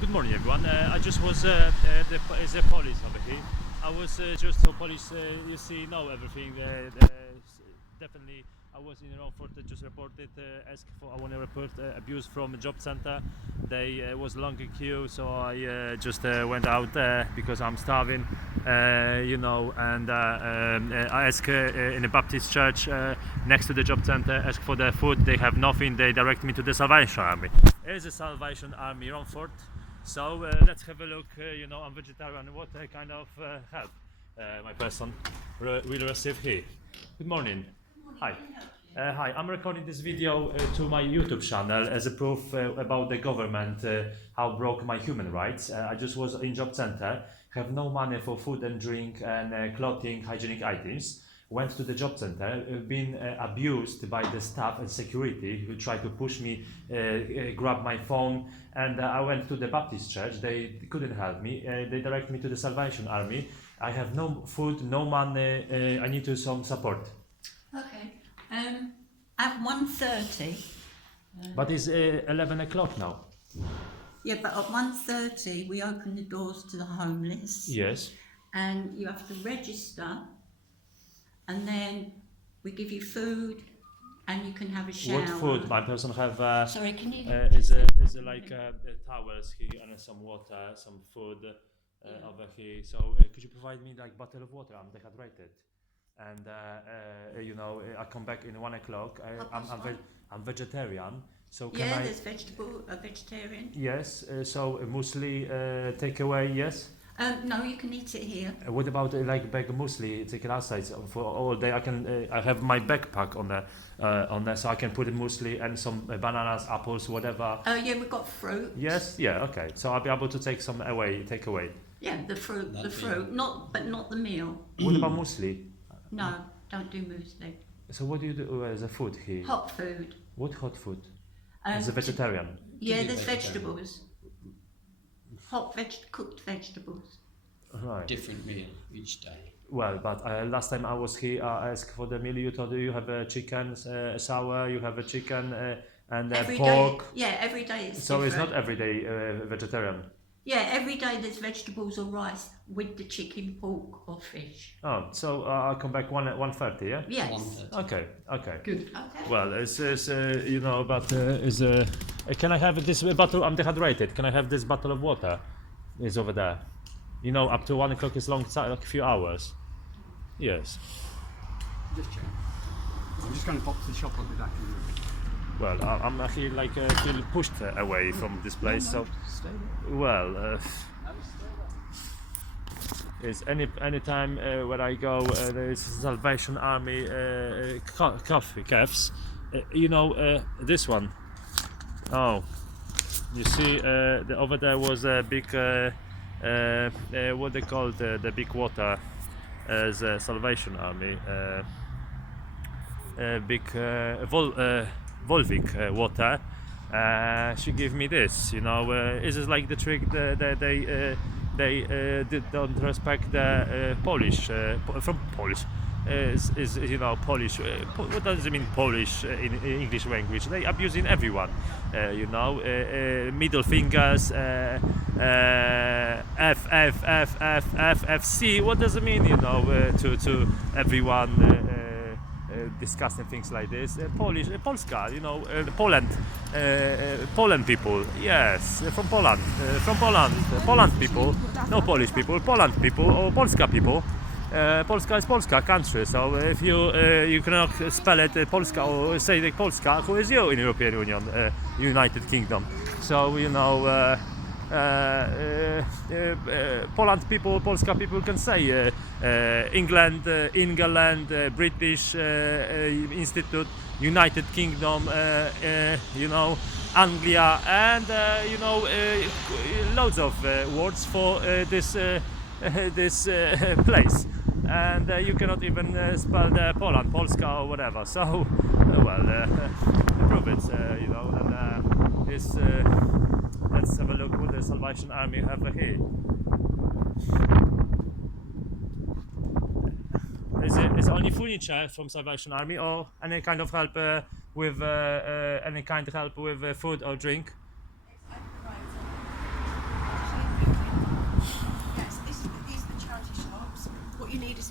Good morning, everyone. I just was the police over here. I was just so police. You see, know everything. Definitely, I was in Romford. Just reported. Asked for. I want to report abuse from a job center. They was long queue, so I just went out because I'm starving. And I asked in a Baptist church next to the job center. Ask for the food. They have nothing. They direct me to the Salvation Army. There's a Salvation Army Romford. So let's have a look. I'm vegetarian. What kind of help my person will receive here? Good morning. Hi. Hi, I'm recording this video to my YouTube channel as a proof about the government, how broke my human rights. I just was in job center, have no money for food and drink and clothing, hygienic items. Went to the job center, been abused by the staff and security who tried to push me, grab my phone, and I went to the Baptist church. They couldn't help me. They direct me to the Salvation Army. I have no food, no money. I need some support. Okay. At 1:30. But it's 11 o'clock now. Yeah, but at 1:30 we open the doors to the homeless. Yes. And you have to register, and then we give you food, and you can have a shower. What food? My person have. Sorry, can you? Is like towels here and some water, some food over here. So could you provide me like bottle of water? I'm dehydrated. And I come back in 1 o'clock. I'm vegetarian, so can I? There's a vegetarian. Yes. So muesli takeaway. Yes. No, you can eat it here. What about like bag muesli taken outside for all day? I can. I have my backpack on there, so I can put in muesli and some bananas, apples, whatever. Yeah, we've got fruit. Yes. Yeah. Okay. So I'll be able to take some away. Take away. Yeah, the fruit, but not the meal. What about muesli? No, don't do muesli. So what do you do as a food here? Hot food. What hot food? As a vegetarian? Yeah, there's vegetables. Cooked vegetables. Right. Different meal each day. Well, but last time I was here, I asked for the meal. You told you have a chicken, sour, you have a chicken and pork. Every day it's so different. It's not every day vegetarian? Yeah, every day there's vegetables or rice with the chicken, pork or fish. Oh, so I'll come back 1:30, yeah? Yes. 1:30. Okay. Good. Okay. Well, can I have this bottle? I'm dehydrated. Can I have this bottle of water? It's over there. Up to 1 o'clock is long time, like a few hours. Yes. Just check. I'm just going to pop to the shop. I'll be back in a minute. Well, I'm actually feel pushed away from this place. No, So, stay there. well, is any time where I go, there is Salvation Army calves. This one. Oh, you see, over there was a big what they call the big water as Salvation Army. Big Volvic water. She gave me this. Is it like the trick that they don't respect the Polish from Polish. Is Polish? What does it mean Polish in English language? They abusing everyone. Middle fingers. FC. What does it mean? To everyone. Discussing things like this. Polska, Poland people, yes, from Poland, Poland people, no Polish people, Poland people or Polska people. Polska is Polska country, so if you cannot spell it Polska or say the Polska, who is you in European Union, United Kingdom? So Poland people, Polska people can say England, British Institute, United Kingdom, Anglia, and loads of words for this place. And you cannot even spell Poland, Polska, or whatever. So, prove it, and this. Let's have a look what the Salvation Army have here. Is it only furniture from Salvation Army, or any kind of help with food or drink?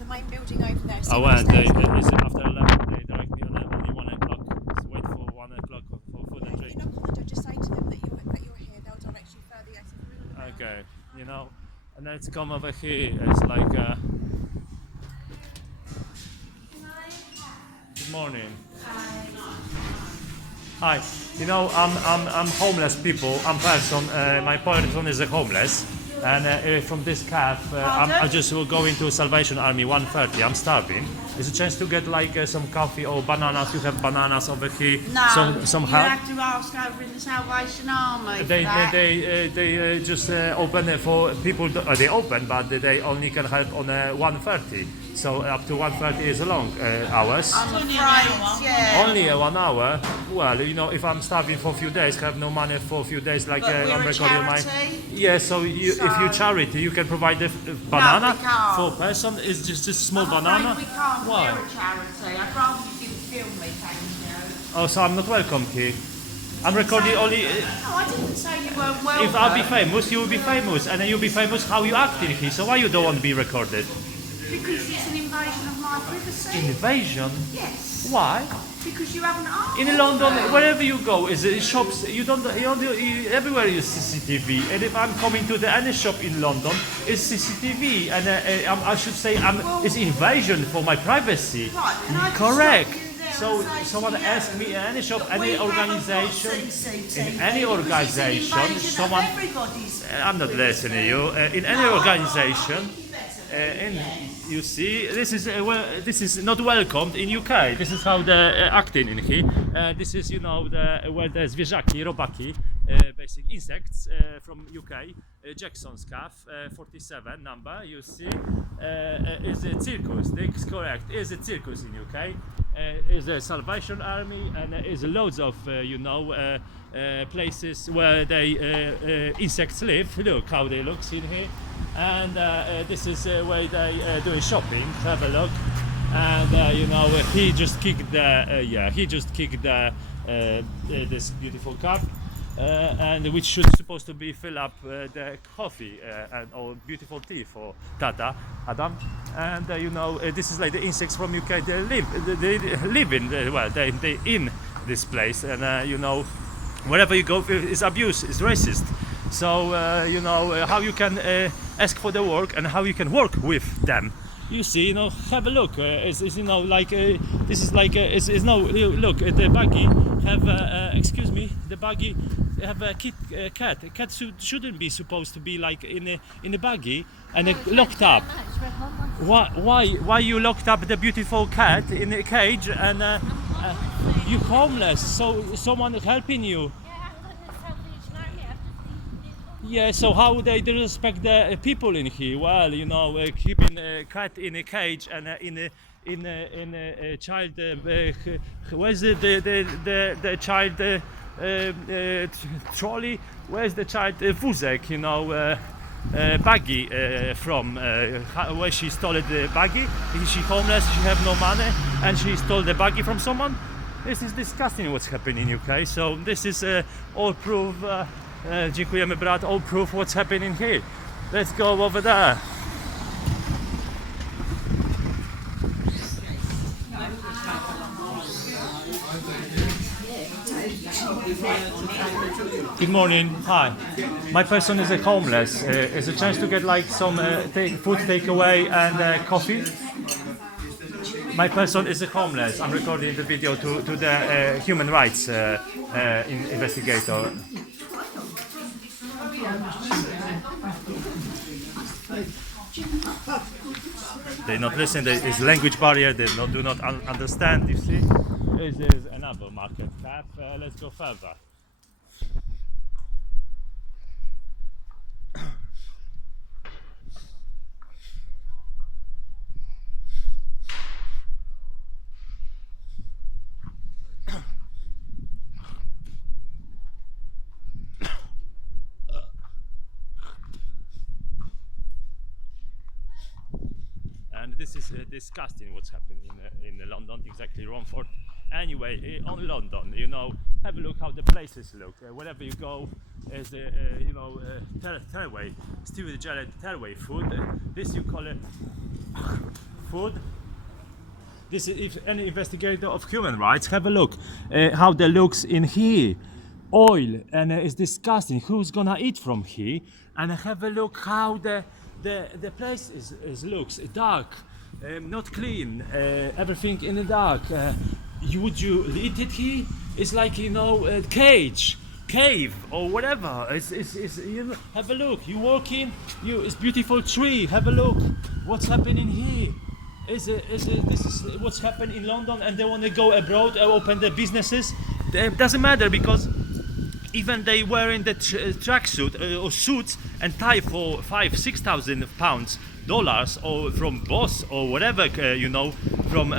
main building over there. I See went. those They, stairs? is it after 11? They direct me on only 1 o'clock. So wait for 1 o'clock for food and If you drink. knock on the door, just say to them that you're here. They'll direct you further. Yes, if you're in the Okay, you know, and then it's come over here. It's like. Good morning. Hi. You know, I'm homeless people. I'm person. My person is a homeless, and from this cab, I just will go into Salvation Army 1:30. I'm starving. Is a chance to get like some coffee or bananas? You have bananas over here. No, Some you help. have to ask over in the Salvation Army. They for that. they just open it for people. They open, but they only can help on 1:30. So up to 1:30 is long hours. I'm afraid, yeah. Only 1 hour. Well, you know, if I'm starving for a few days, have no money for a few days, like But we're I'm a recording my. charity. Yeah, so if you So- charity, you can provide the banana we can't. for a person. Is just a small I'm banana. afraid we can't. Why? We're a charity. I'd rather you didn't film me, thank you. Oh, so I'm not welcome here. I'm recording only. No, I didn't say you weren't welcome. If I'll be famous, you will be famous, and then you'll be famous how you acting here. So why you don't want to be recorded? Because it's an invasion of my privacy. Invasion? Yes. Why? Because you haven't asked. In London, wherever you go, is it shops? You don't. Everywhere is CCTV. And if I'm coming to any shop in London, it's CCTV, and I should say it's invasion for my privacy. Right, can I just Correct. stop you there So and say someone to you asked me in any shop, that any we haven't got organization, CCTV in any because organization, it's an invasion someone. of everybody's. I'm not listening to you. In any organization, and you see, this is this is not welcomed in UK. This is how the acting in here. This is, you know, where the zwierzaki, robaki, basic insects from UK. Jackson's calf, 47 number. You see, is a circus. That's correct. Is a circus in UK. Is a Salvation Army, and is loads of places where they insects live. Look how they look in here, and this is where they doing shopping. Have a look, and you know, he just kicked this beautiful cup. And which should supposed to be fill up the coffee and or beautiful tea for Tata Adam, and you know, this is like the insects from UK. They live in they in this place, and you know, wherever you go is abuse, is racist. So you know how you can ask for the work and how you can work with them. You see, you know, have a look. It's you know, like this is like it's no look. The buggy have excuse me. The buggy have a cat. A cat shouldn't be supposed to be like in a buggy and locked up. Why you locked up the beautiful cat in a cage and you homeless? So someone helping you. Yeah, so how they respect the people in here? Well, you know, keeping a cat in a cage and in a child. Where's the child trolley? Where's the child wózek? You know, buggy from where she stole the buggy. She homeless. She have no money, and she stole the buggy from someone. This is disgusting what's happening in UK. So this is all proof. Dziękujemy brat, all proof what's happening here. Let's go over there. Good morning, hi. My person is a homeless. Is a chance to get like some food takeaway and coffee? My person is a homeless. I'm recording the video to the human rights investigator. They not listen. There is language barrier. They do not understand. You see, this is another market cap. Let's go further. And this is disgusting what's happening in London, exactly Romford. Anyway, on London, you know, have a look how the places look. Wherever you go, is you know, tailway, Stewart Jarrett tailway food. This you call it food. This is if any investigator of human rights have a look how they looks in here. Oil and it's disgusting. Who's gonna eat from here? And have a look how the place is looks dark, not clean. Everything in the dark. Would you eat it here? It's like cave or whatever. It's you know, have a look. You walk in. It's beautiful tree. Have a look. What's happening here? This is what's happened in London, and they want to go abroad, open their businesses. It doesn't matter because even they wearing the tracksuit or suits and tie for £5,000-6,000 dollars or from Boss or whatever from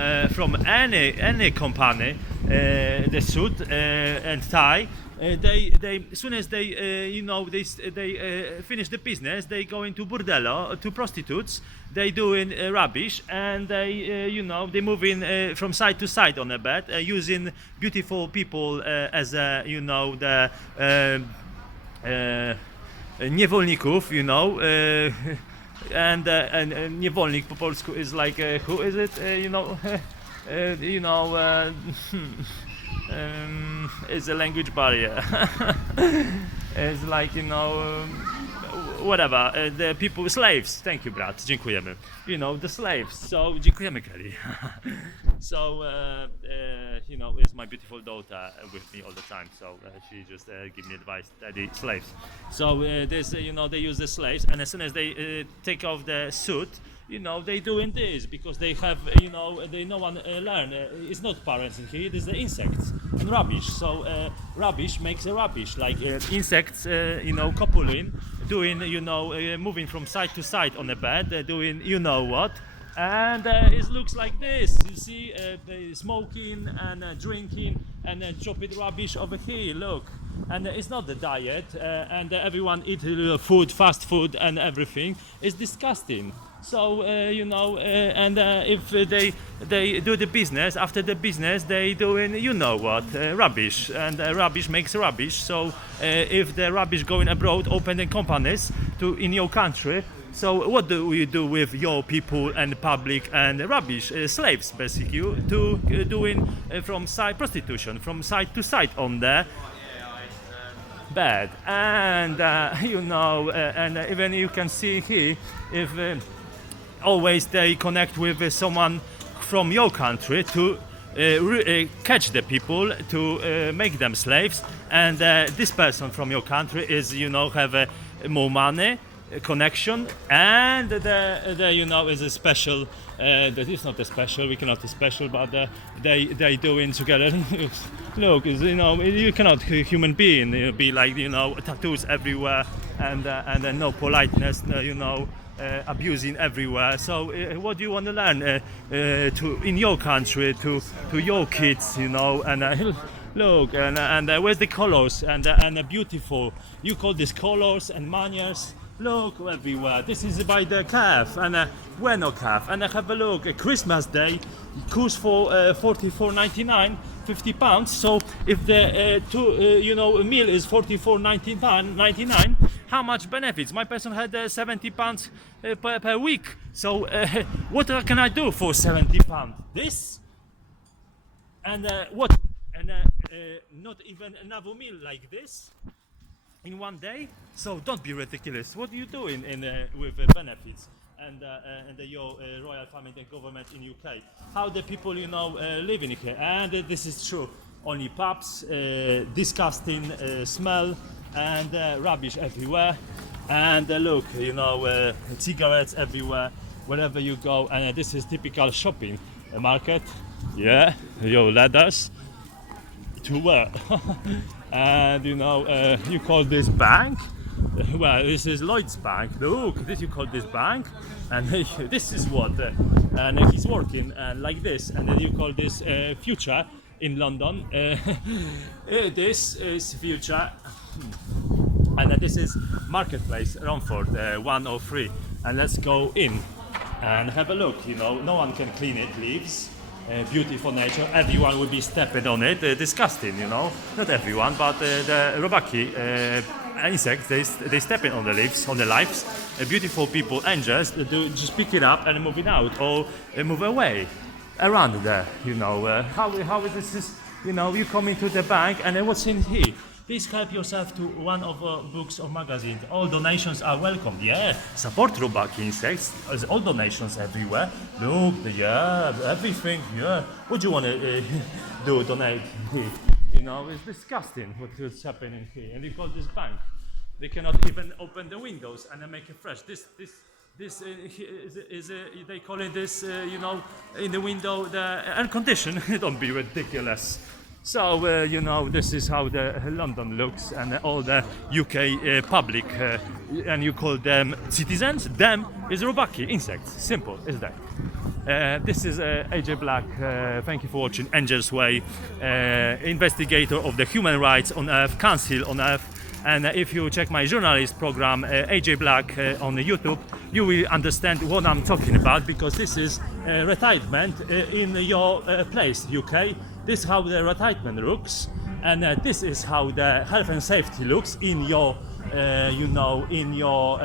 any company, the suit and tie. They as soon as they finish the business, they go into bordello to prostitutes. They doing rubbish, and they moving from side to side on a bed, using beautiful people as the niewolników, and niewolnik po polsku is like who is it? It's a language barrier. It's like whatever, the people, slaves. Thank you, brat. Dziękujemy. The slaves. So dziękujemy, Kelly. So it's my beautiful daughter with me all the time. So she just give me advice, daddy, slaves. So this, they use the slaves, and as soon as they take off the suit, they doing this because they have, they no one learn. It's not parents in here. It is the insects and rubbish. So rubbish makes a rubbish, like insects, coupling, doing, moving from side to side on the bed, doing, what. And it looks like this. You see, they smoking and drinking and dropping rubbish over here. Look, and it's not the diet. And everyone eat food, fast food, and everything. It's disgusting. So if they do the business, after the business they doing rubbish, and rubbish makes rubbish. So if the rubbish going abroad, opening companies in your country. So what do we do with your people and public and rubbish? Slaves, basically, to doing from side prostitution, from side to side on the bed. And and even you can see here, if always they connect with someone from your country to catch the people, to make them slaves. And this person from your country is, have more money, connection, and is a special. That is not a special. We cannot be special, but they doing together. Look, you cannot human being be like tattoos everywhere and no politeness. Abusing everywhere. So what do you want to learn to in your country to your kids? And look, and where's the colors and beautiful? You call this colors and manners. Look everywhere. This is by the calf and Bueno calf. And have a look. Christmas Day costs for £44.99, £50. So if the meal is £44.99, how much benefits? My person had £70 per week. So what can I do for £70? This and what? And not even another meal like this in one day. So don't be ridiculous. What do you do with benefits and your royal family and government in UK? How the people living here? And this is true. Only pubs, disgusting smell and rubbish everywhere. And look, cigarettes everywhere wherever you go. And this is typical shopping market. Yeah, your leathers to wear. And you call this bank? Well, this is Lloyd's Bank. Look, this you call this bank, and this is what, and he's working like this, and then you call this Future in London. This is Future, and this is Marketplace, Romford 103. And let's go in and have a look. No one can clean it. Leaves. Beautiful nature, everyone will be stepping on it, disgusting, not everyone, but the robaki insects, they step in on the leaves, on the lives. Beautiful people, angels, do just pick it up and move it out or move away around there. You know how is this? You know, you come into the bank and what's in here? Please help yourself to one of books or magazines. All donations are welcome. Yeah, support Robaki Insects. There's all donations everywhere. Look, yeah, everything. Yeah, what do you want to do? Donate here? You know, it's disgusting what is happening here. And you call this bank. They cannot even open the windows and make it fresh. This is they call it this. You know, in the window the air condition. Don't be ridiculous. So, you know, this is how the London looks and all the UK public, and you call them citizens, them is Robaki Insects. Simple is that. This is AJ Black, thank you for watching Angel's Way, investigator of the human rights on Earth, Council on Earth. And if you check my journalist program, AJ Black on YouTube, you will understand what I'm talking about, because this is retirement in your place, UK. This is how the retirement looks, and this is how the health and safety looks in your, you know, in your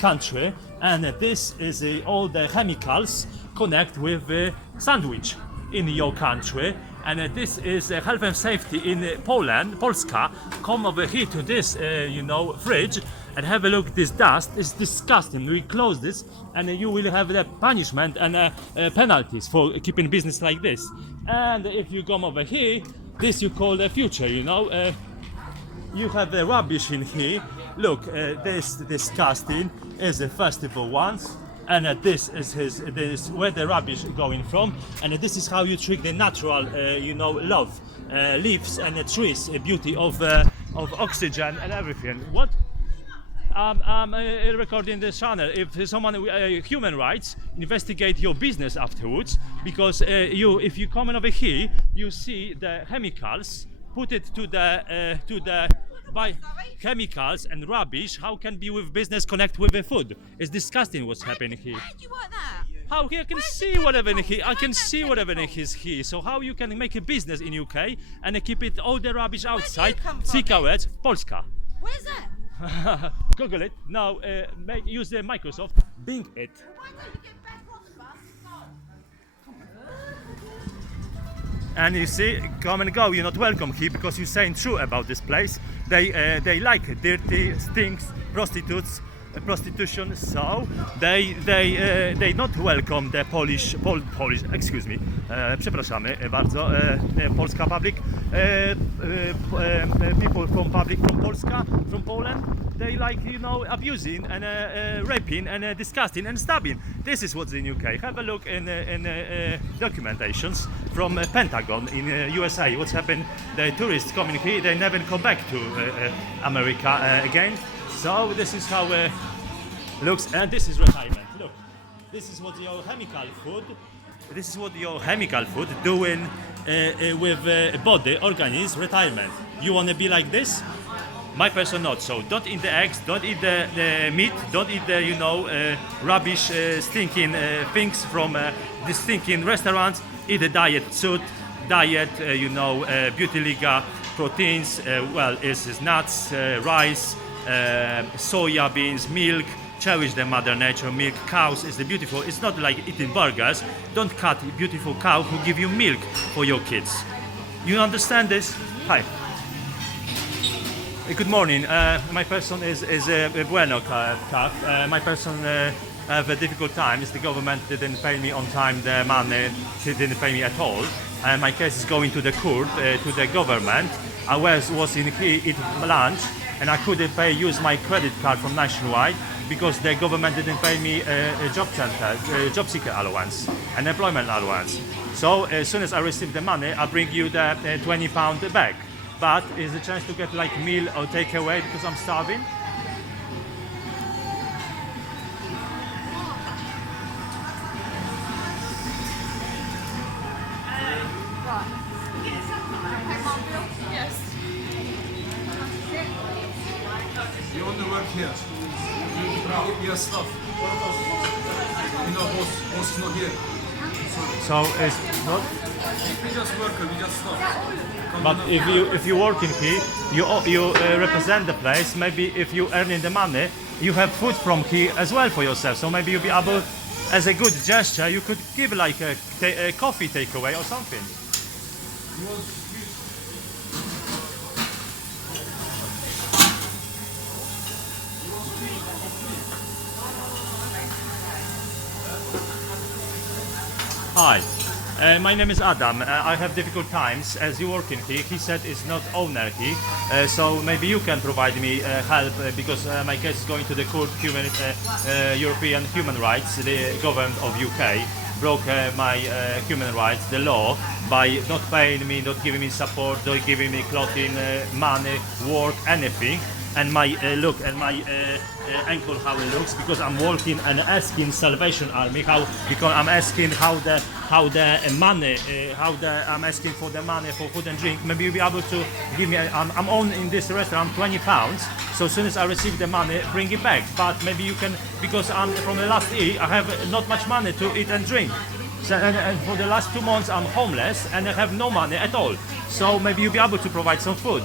country. And this is all the chemicals connect with the sandwich in your country. And this is health and safety in Poland, Polska. Come over here to this, you know, fridge and have a look. This dust is disgusting. We close this, and you will have the punishment and penalties for keeping business like this. And if you come over here, this you call the future. You know, you have the rubbish in here. Look, this disgusting is the festival ones. And this is where the rubbish going from, and this is how you treat the natural, you know, love, leaves and trees, beauty of oxygen and everything. What? I'm recording this channel. If someone, human rights, investigate your business afterwards, because if you come over here, you see the chemicals, put it to the by chemicals and rubbish. How can be with business connect with the food? It's disgusting what's happening here. Why did you want that? How I can see whatever in here? I can see whatever is here. So how you can make a business in UK and keep it all the rubbish outside? come from? Cigarettes, Polska. Where's that? Google it now. Use the Microsoft. Bing it. Why don't you get back on the bus? And you see, come and go. You're not welcome here because you're saying true about this place. They like dirty, stinks, prostitutes, prostitution. So they not welcome the Polish. Excuse me. Przepraszamy bardzo. Polska public. People from Polska, from Poland. They like, you know, abusing and raping and disgusting and stabbing. This is what's in UK. Have a look in documentations from Pentagon in USA. What's happened? The tourists coming here, they never come back to America again. So this is how looks, and this is retirement. Look, this is what your chemical food. This is what your chemical food doing with body, organism, retirement. You want to be like this? My person not. So don't eat the eggs, don't eat the meat, don't eat the, you know, rubbish, stinking things from the stinking restaurants. Eat the diet suit, diet, you know, Beauty Liga, proteins. Well, it's nuts, rice, soya beans, milk. Cherish the mother nature, milk, cows is the beautiful. It's not like eating burgers. Don't cut a beautiful cow who give you milk for your kids. You understand this? Hi. Good morning. My person is bueno cat. My person have a difficult time. The government didn't pay me on time the money. He didn't pay me at all. My case is going to the court, to the government. I was in here eat lunch and I couldn't use my credit card from Nationwide because the government didn't pay me a job center, job seeker allowance, and employment allowance. So as soon as I receive the money, I bring you the £20 back. But is a chance to get like meal or takeaway because I'm starving? Yes. You want to work here? Your stuff. You know, boss is not here. So it's not. We just work, we just stop. But if you work in here, you represent the place. Maybe if you earning the money, you have food from here as well for yourself. So maybe you'll be able, as a good gesture, you could give like a coffee takeaway or something. Hi, my name is Adam. I have difficult times as you work in here. He said it's not owner here, so maybe you can provide me help because my case is going to the court. European human rights. The government of UK broke my human rights, the law, by not paying me, not giving me support, not giving me clothing, money, work, anything. And my look and my ankle how it looks because I'm working and asking Salvation Army how, because I'm asking how the money I'm asking for the money for food and drink. Maybe you'll be able to give me I'm on in this restaurant £20, so as soon as I receive the money bring it back, but maybe you can, because I'm from the last year I have not much money to eat and drink. So, and for the last 2 months I'm homeless and I have no money at all, so maybe you'll be able to provide some food.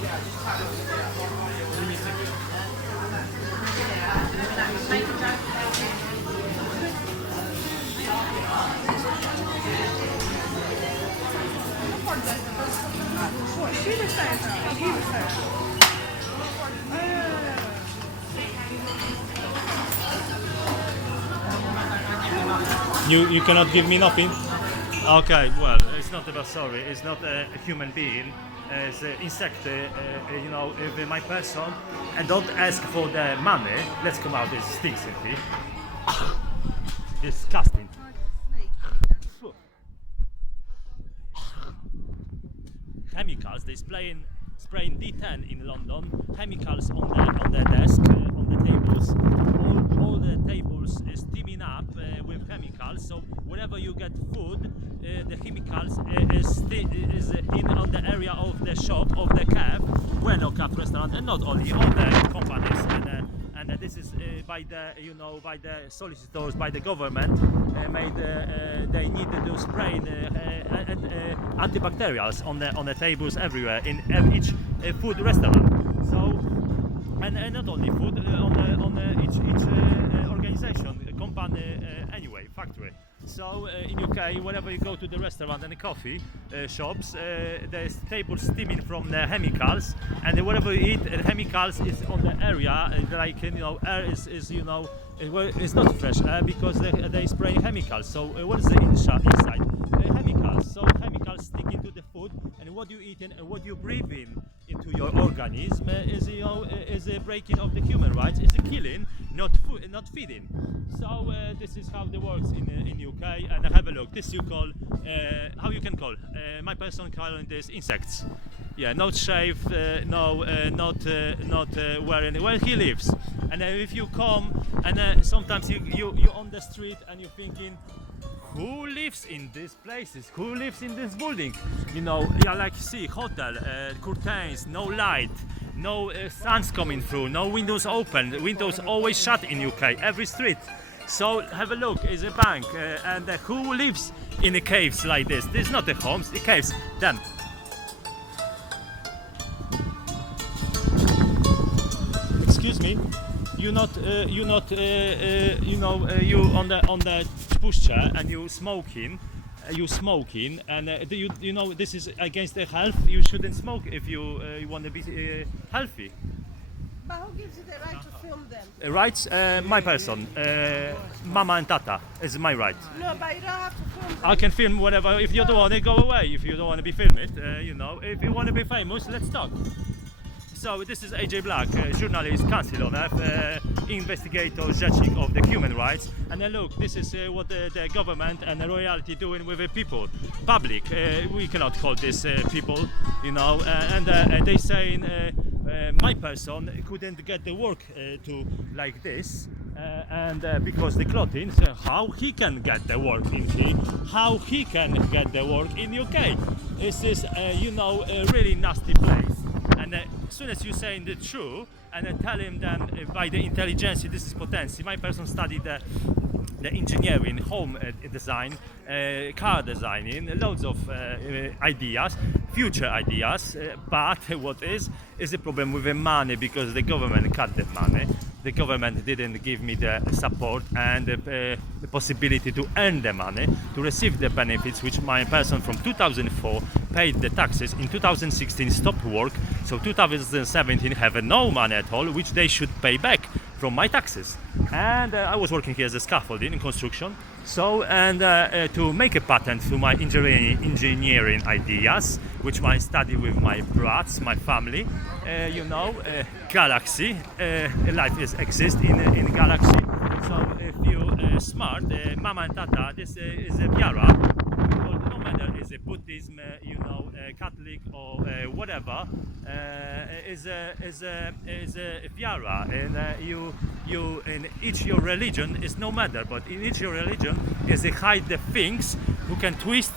You cannot give me nothing? Okay, well, it's not about sorry, it's not a human being, it's an insect, you know, if my person, and don't ask for the money, let's come out, it stinks in here. Disgusting. Chemicals, they're spraying D10 in London, chemicals on the desk, on the tables, all the tables is steaming up with chemicals, so whenever you get food, the chemicals is in on the area of the shop, of the cab, Bueno Cab restaurant, and not only, all the companies, and this is by the, you know, by the solicitors, by the government, they need to do spraying antibacterials on the tables everywhere in each food restaurant. So, and not only food, on each organization, company, anyway, factory. So in UK, whenever you go to the restaurant and the coffee shops, there's tables steaming from the chemicals, and whatever you eat, chemicals is on the area, like, you know, air is you know, it's not fresh air because they spray chemicals. So what is the inside? Chemicals. So chemicals stick into the food, and what you eat and what you breathe in into your organism is, you know, is a breaking of the human rights. It's a killing, not food, not feeding. So this is how it works in UK. And have a look. This you call how you can call my person calling this insects. Yeah, not shave, no, not wearing where he lives. And if you come and sometimes you on the street and you're thinking, who lives in these places? Who lives in this building? You know, yeah, like see, hotel, curtains, no light, no sun's coming through, no windows open, windows always shut in UK, every street. So have a look, it's a bank, and who lives in the caves like this? This is not the homes, the caves, them. Excuse me, you on the pushchair and you smoking, and you know this is against the health. You shouldn't smoke if you want to be healthy. But who gives you the right to film them? Rights, my person, mama and tata is my right. No, but you don't have to film them. I can film whatever. If you don't want to, go away. If you don't want to be filmed, you know. If you want to be famous, let's talk. So this is AJ Black, journalist, council on Earth, investigator, judging of the human rights. And look, this is what the government and the royalty doing with the people, public. We cannot call this people, you know. And they saying my person couldn't get the work to like this. And because the clothing, so how he can get the work in here, how he can get the work in UK. This is, you know, a really nasty place. And soon as you saying the truth and tell him then by the intelligence this is potency. My person studied the engineering, home design, car designing, loads of ideas, future ideas, but what is a problem with the money, because the government cut the money. The government didn't give me the support and the possibility to earn the money, to receive the benefits, which my person from 2004 paid the taxes. In 2016 stopped work, so 2017 have no money at all, which they should pay back from my taxes. And I was working here as a scaffolding in construction. So, and to make a patent to my engineering ideas, which I study with my brats, my family, galaxy, life exists in galaxy. So if you smart, mama and tata, this is a Vyara. No matter is a Buddhism, Catholic or whatever, is a Vyara, and you in each your religion is no matter, but in each your religion is a hide the things who can twist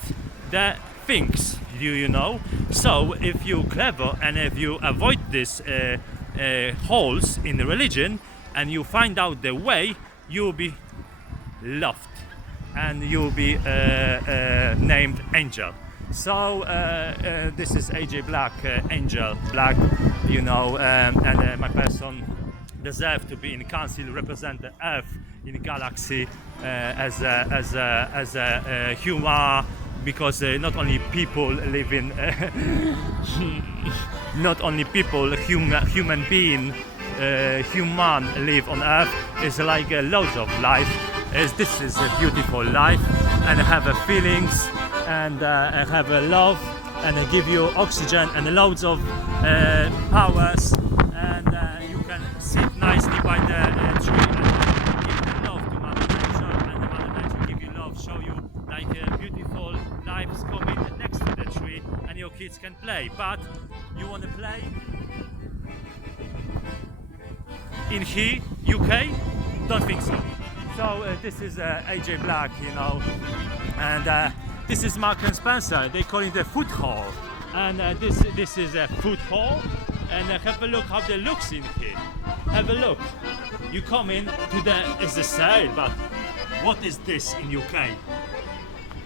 the things. You know. So if you clever and if you avoid these holes in the religion and you find out the way, you'll be loved and you'll be named angel. So this is AJ Black, Angel Black, and my person deserves to be in council, represent the Earth in galaxy as a human, because not only people live in, not only people, human being, human live on Earth. It's like loads of life. This is a beautiful life, and have feelings, and have a love, and give you oxygen and loads of powers, and you can sit nicely by the tree and give love to Mother Nature, and Mother Nature give you love, show you like a beautiful lives coming next to the tree, and your kids can play. But you want to play in here, UK? Don't think so. So this is AJ Black, and this is Marks and Spencer. They call it a food hall, and this is a food hall. And have a look how they looks in here. Have a look. You come in to it's a sale, but what is this in UK?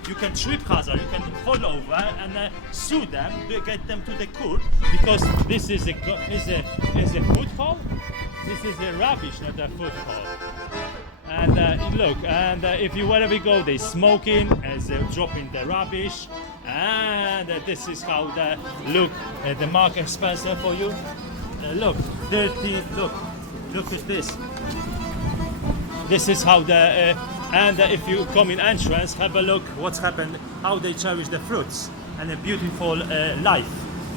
You can trip hazard, you can fall over and sue them to get them to the court, because this is a food hall. This is a rubbish, not a food hall. And look, and if you wherever you go, they smoking as they dropping the rubbish, and this is how the look the Marks and Spencer for you. Look, dirty. Look at this. This is how the and if you come in entrance, have a look what's happened, how they cherish the fruits and a beautiful life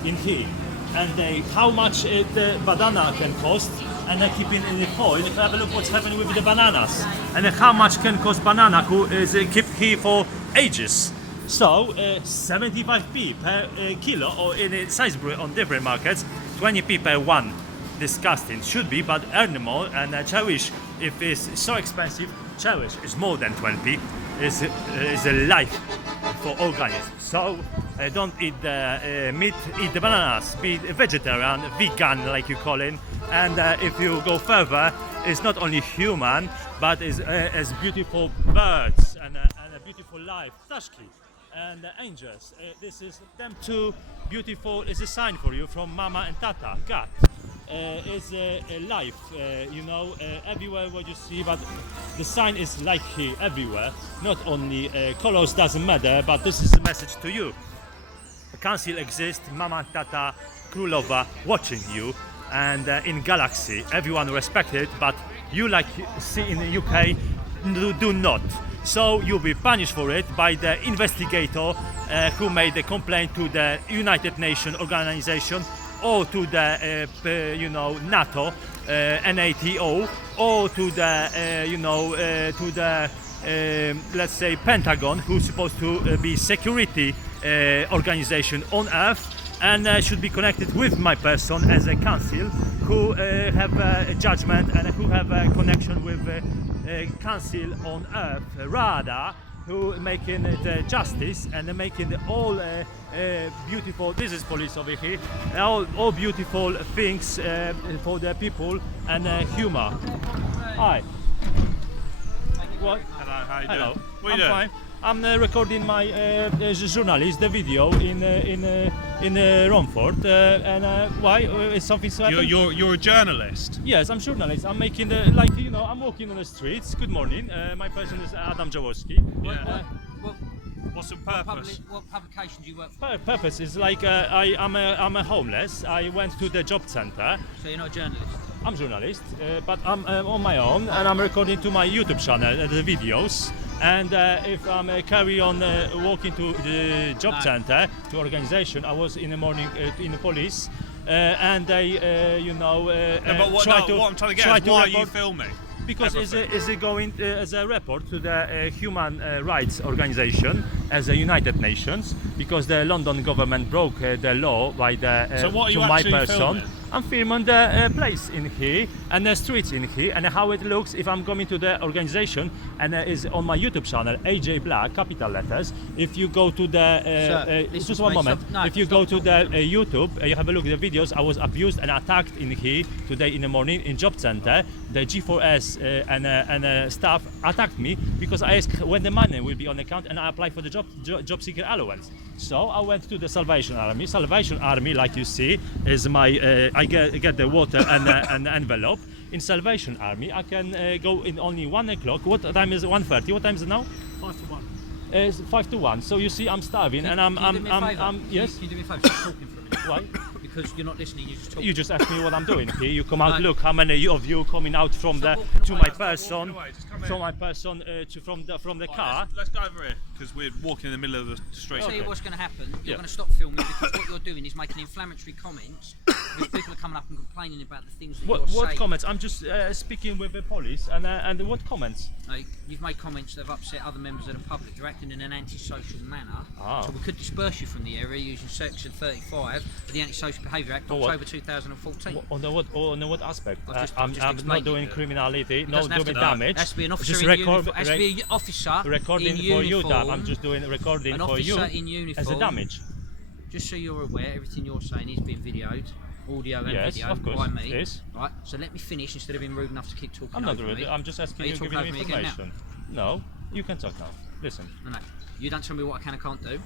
in here, and how much the banana can cost. And I keep it in the foil. Have a look what's happening with the bananas, and how much can cost banana who is kept here for ages. So 75p per kilo, or in Sainsbury on different markets, 20p per one. Disgusting, should be, but earn more. And cherish, if it's so expensive, cherish is more than 20p. Is a life for organisms. So don't eat the meat, eat the bananas, be vegetarian, vegan like you call it. And if you go further, it's not only human, but it's as beautiful birds and a beautiful life, ptaszki and angels. This is them two beautiful. Is a sign for you from Mama and Tata, God. Is a life, everywhere what you see, but the sign is like here everywhere. Not only colors doesn't matter, but this is a message to you. The council exists, Mama and Tata, Królowa watching you, and in galaxy everyone respect it, but you like see in the UK do not. So you'll be punished for it by the investigator who made the complaint to the United Nations organization, or to the NATO, NATO, or to the let's say Pentagon, who's supposed to be security organization on Earth, and should be connected with my person as a council, who have a judgment and who have a connection with council on Earth. Rather, who making the justice and making the all beautiful. This is police over here. All beautiful things for the people and humor. Hi. What? Hello, how you Hello. doing? What I'm you doing? fine. I'm recording my journalist, the video in Romford. And why? Is something so happened? You're a journalist. Yes, I'm journalist. I'm making the I'm walking on the streets. Good morning. My person is Adam Jaworski. Yeah. What, What's the purpose? what publication do you work for? Purpose is like I'm a homeless. I went to the job center. So you're not a journalist? I'm journalist, but I'm on my own and I'm recording to my YouTube channel the videos. And if I'm carry on walking to the job No. center to organization, I was in the morning in the police, and they But what I'm trying to get is why are you report- filming? because everything? is it going as a report to the human rights organization as the United Nations, because the London government broke the law by the So what are you to my actually person. filming? I'm filming the place in here and the streets in here and how it looks if I'm going to the organization, and is on my YouTube channel AJ Black, capital letters. If you go to the Sir, listen just to one me, moment. stop- no, if you stop go to talking the YouTube, you have a look at the videos. I was abused and attacked in here today in the morning in job center. The G4S and staff attacked me because I asked when the money will be on account, and I applied for the job seeker allowance. So I went to the Salvation Army. Salvation Army, like you see, is my I get the water and an envelope. In Salvation Army, I can go in only 1 o'clock. What time is 1:30? What time is it now? 5 to 1. It's 5 to 1. So you see, I'm starving, and Can you do me a favour? yes. Can you do me a favour? Stop talking for a minute. Why? Because you're not listening, you're just talking. You just asked me what I'm doing here. You come out. No. Look how many of you coming out from Stop the walking to away. my Stop person, walking away. Just come from here. my person from the car. Let's go over here because we're walking in the middle of the street. I'll tell you Okay. what's going to happen. You're Yeah. going to stop filming because what you're doing is making inflammatory comments. Because people are coming up and complaining about the things that What you're saying. comments? I'm just speaking with the police, and what comments? Like, you've made comments that have upset other members of the public. You're acting in an antisocial manner. Ah. So we could disperse you from the area using Section 35 of the Antisocial Behaviour Act, For what? October 2014. On the what aspect? I've just I'm not explained doing it. criminality, It no doesn't have doing to- damage. It has to be an officer just in record, uniform. It has to be an officer recording in for you. uniform. I'm just doing recording An for you officer in as a uniform. damage. Just so you're aware, everything you're saying is being videoed, audio and Yes, video of course, by me. it is. Right. So let me finish instead of being rude enough to keep talking I'm not over rude. me. I'm just asking Are you you, talking giving me over me again now? information. No, you can talk now. Listen. No. You don't tell me what I can and can't do.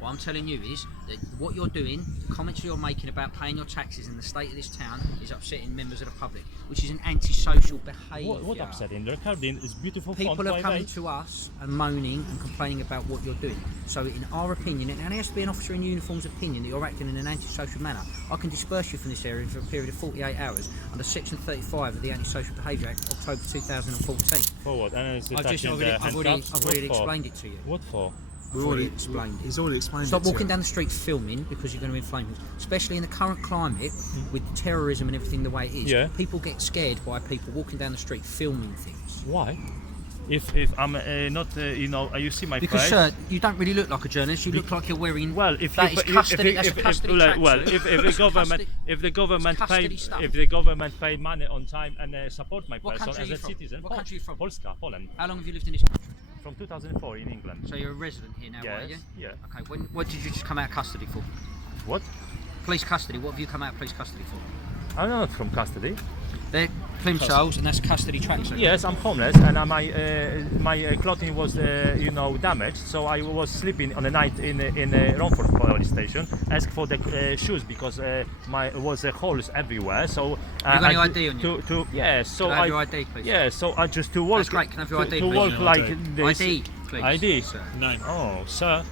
What I'm telling you is that what you're doing, the comments you're making about paying your taxes in the state of this town is upsetting members of the public, which is an antisocial behaviour. What upsetting? The recording is beautiful. People font, are coming private. to us and moaning and complaining about what you're doing. So in our opinion, and it has to be an officer in uniform's opinion that you're acting in an antisocial manner, I can disperse you from this area for a period of 48 hours under Section 35 of the Antisocial Behaviour Act, October 2014. For what? And it's I've attaching the already handcuffs? What for? explained it to you. What for? I've already explained it. He's already explained Stop it to walking you. down the street filming because you're going to inflame things. Especially in the current climate with terrorism and everything the way it is. Yeah. People get scared by people walking down the street filming things. Why? If I'm not, you see my Because, face. sir, you don't really look like a journalist. You look like you're wearing. Well, if that you, is custody. That's a custody tracksuit. if the That's government, custody- if the government it's custody pay, stuff. if the government pay money on time and support my What person country as are a you from? citizen, What country are you from? Polska, Poland, How long have you lived in this country? from 2004 in England. So you're a resident here now, are Yes, you? yeah. Okay. What did you just come out of custody for? What? Police custody. What have you come out of police custody for? I'm not from custody. They're plimsolls and that's custody tracksuit. Yes, I'm homeless, and my clothing was damaged. So I was sleeping on the night in Romford police station. Asked for the shoes because my was holes everywhere. So You got any I- ID on you? Yes. So Can I have I your ID, please? Yeah. So I just to work. That's great. Can I have your ID, to please? work Your like ID. this. ID, please. ID. Sir. Name. Oh, sir.